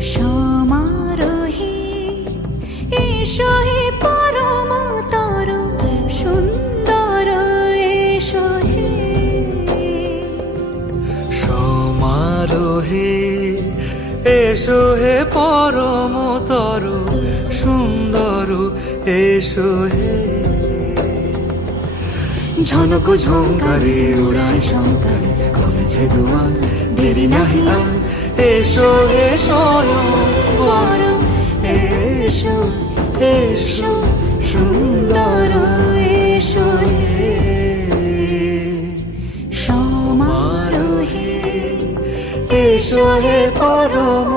সমারোহে এসো হে পরমতর সুন্দর এসো হে। সমারোহে এসো হে পরমতর সুন্দর এসো হে। ঝনক ঝঙ্কারে উড়ায় শঙ্কারে কমেছে দুয়ার, দেরি নাহি আর এসো হে স্বয়ং বর। এসো এসো সুন্দর এসো হে। সমারোহে এসো হে পরম